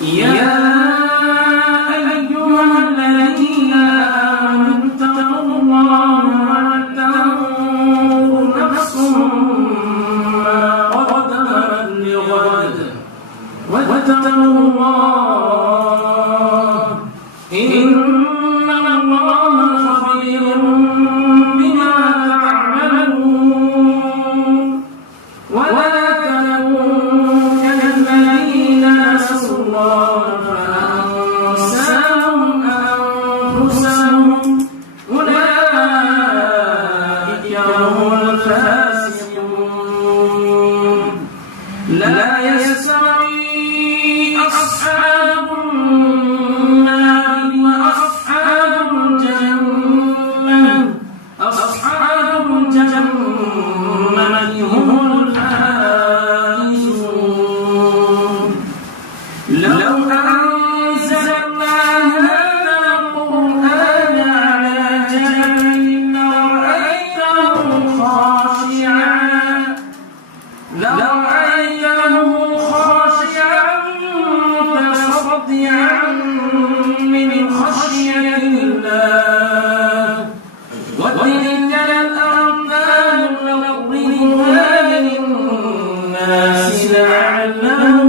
يا أيها الذين آمنوا اتقوا الله ولتنظر نفس ما قدمت لغد واتقوا الله إن الله خبير بما تعملون ولا تكونوا كالذين نسوا الله فأنساهم أنفسهم أولئك هم الفاسقون لا يستوي أصحاب النار وأصحاب الجنة أصحاب الجنة هم الفائزون لو أنزلنا هذا القرآن على جبل لرأيته خاشعا متصدعا من خشية الله وتلك الأمثال نضربها للناس لعلهم